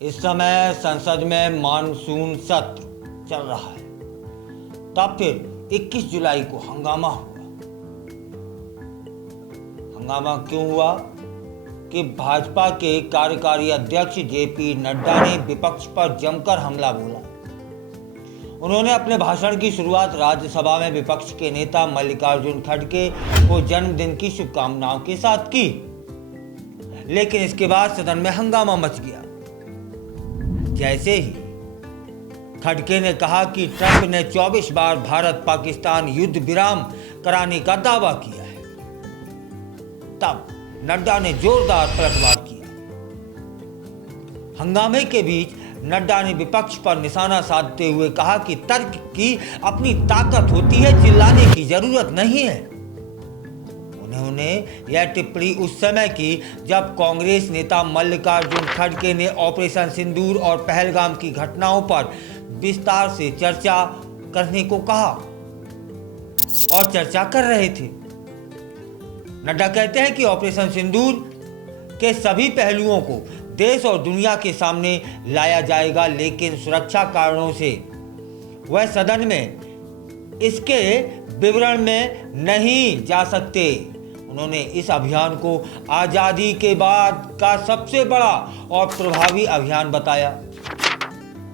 इस समय संसद में मानसून सत्र चल रहा है। तब फिर 21 जुलाई को हंगामा हुआ। हंगामा क्यों हुआ कि भाजपा के कार्यकारी अध्यक्ष जेपी नड्डा ने विपक्ष पर जमकर हमला बोला। उन्होंने अपने भाषण की शुरुआत राज्यसभा में विपक्ष के नेता मल्लिकार्जुन खड़गे को जन्मदिन की शुभकामनाओं के साथ की, लेकिन इसके बाद सदन में हंगामा मच गया। जैसे ही खड़गे ने कहा कि ट्रंप ने 24 बार भारत पाकिस्तान युद्ध विराम कराने का दावा किया है, तब नड्डा ने जोरदार पलटवार किया। हंगामे के बीच नड्डा ने विपक्ष पर निशाना साधते हुए कहा कि तर्क की अपनी ताकत होती है, चिल्लाने की जरूरत नहीं है। उन्होंने यह टिप्पणी उस समय की जब कांग्रेस नेता मल्लिकार्जुन खड़गे ने ऑपरेशन सिंदूर और पहलगाम की घटनाओं पर विस्तार से चर्चा करने को कहा और चर्चा कर रहे थे। नड्डा कहते हैं कि ऑपरेशन सिंदूर के सभी पहलुओं को देश और दुनिया के सामने लाया जाएगा, लेकिन सुरक्षा कारणों से वह सदन में इसके विवरण में नहीं जा सकते। उन्होंने इस अभियान को आजादी के बाद का सबसे बड़ा और प्रभावी अभियान बताया।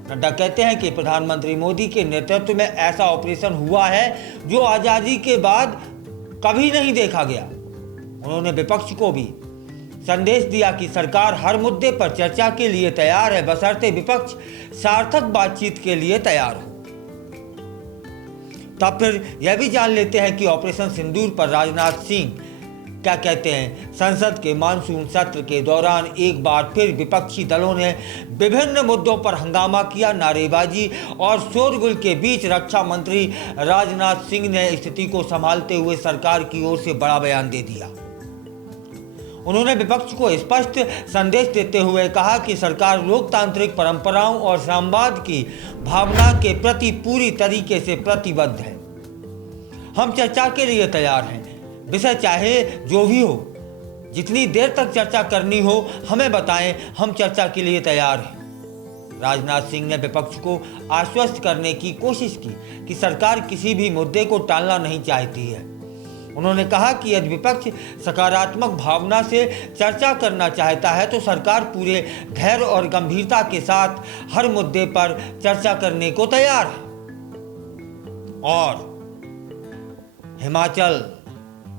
नड्डा कहते हैं कि प्रधानमंत्री मोदी के नेतृत्व में ऐसा ऑपरेशन हुआ है जो आजादी के बाद कभी नहीं देखा गया। उन्होंने विपक्ष को भी संदेश दिया कि सरकार हर मुद्दे पर चर्चा के लिए तैयार है, बशर्ते विपक्ष सार्थक बातचीत के लिए तैयार हो। तब फिर यह भी जान लेते हैं कि ऑपरेशन सिंदूर पर राजनाथ सिंह क्या कहते हैं। संसद के मानसून सत्र के दौरान एक बार फिर विपक्षी दलों ने विभिन्न मुद्दों पर हंगामा किया। नारेबाजी और शोरगुल के बीच रक्षा मंत्री राजनाथ सिंह ने स्थिति को संभालते हुए सरकार की ओर से बड़ा बयान दे दिया। उन्होंने विपक्ष को स्पष्ट संदेश देते हुए कहा कि सरकार लोकतांत्रिक परंपराओं और संवाद की भावना के प्रति पूरी तरीके से प्रतिबद्ध है। हम चर्चा के लिए तैयार हैं, विषय चाहे जो भी हो। जितनी देर तक चर्चा करनी हो हमें बताएं, हम चर्चा के लिए तैयार हैं। राजनाथ सिंह ने विपक्ष को आश्वस्त करने की कोशिश की कि सरकार किसी भी मुद्दे को टालना नहीं चाहती है। उन्होंने कहा कि यदि विपक्ष सकारात्मक भावना से चर्चा करना चाहता है तो सरकार पूरे धैर्य और गंभीरता के साथ हर मुद्दे पर चर्चा करने को तैयार है। और हिमाचल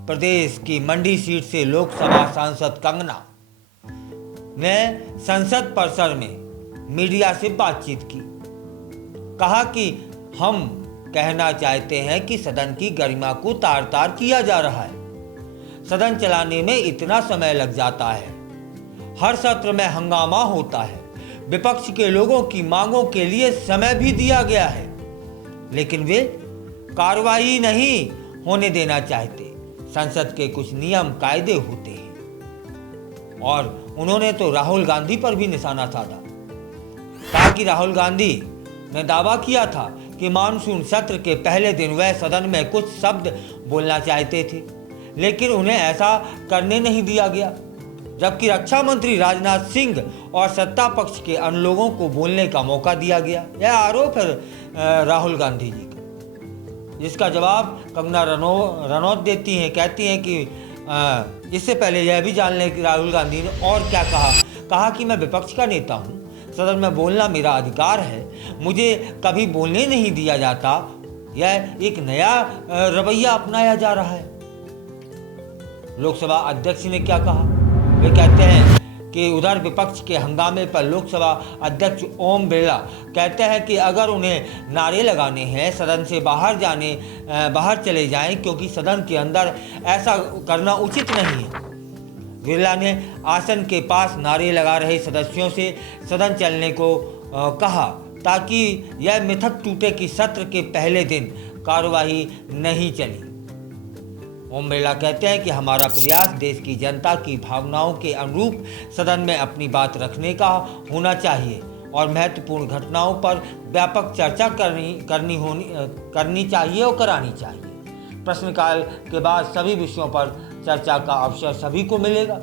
प्रदेश की मंडी सीट से लोकसभा सांसद कंगना ने संसद परिसर में मीडिया से बातचीत की। कहा कि हम कहना चाहते हैं कि सदन की गरिमा को तार तार किया जा रहा है। सदन चलाने में इतना समय लग जाता है, हर सत्र में हंगामा होता है, विपक्ष के लोगों की मांगों के लिए समय भी दिया गया है, लेकिन वे कार्रवाई नहीं होने देना चाहते। संसद के कुछ नियम कायदे होते हैं। और उन्होंने तो राहुल गांधी पर भी निशाना साधा। कहा कि राहुल गांधी ने दावा किया था कि मानसून सत्र के पहले दिन वह सदन में कुछ शब्द बोलना चाहते थे, लेकिन उन्हें ऐसा करने नहीं दिया गया। जबकि रक्षा मंत्री राजनाथ सिंह और सत्ता पक्ष के अन्य लोगों को बोलने का मौका दिया गया। यह आरोप है राहुल गांधी जी का, जिसका जवाब कंगना रनौत देती हैं। कहती हैं कि इससे पहले यह भी जान लें कि राहुल गांधी ने और क्या कहा कि मैं विपक्ष का नेता हूँ, सदन में बोलना मेरा अधिकार है, मुझे कभी बोलने नहीं दिया जाता। यह एक नया रवैया अपनाया जा रहा है। लोकसभा अध्यक्ष ने क्या कहा? वे कहते हैं कि उधर विपक्ष के हंगामे पर लोकसभा अध्यक्ष ओम बिरला कहते हैं कि अगर उन्हें नारे लगाने हैं सदन से बाहर चले जाएं, क्योंकि सदन के अंदर ऐसा करना उचित नहीं है। बिरला ने आसन के पास नारे लगा रहे सदस्यों से सदन चलने को कहा, ताकि यह मिथक टूटे कि सत्र के पहले दिन कार्यवाही नहीं चली। ओम बिरला कहते हैं कि हमारा प्रयास देश की जनता की भावनाओं के अनुरूप सदन में अपनी बात रखने का होना चाहिए और महत्वपूर्ण घटनाओं पर व्यापक चर्चा करनी चाहिए और करानी चाहिए। प्रश्नकाल के बाद सभी विषयों पर चर्चा का अवसर सभी को मिलेगा।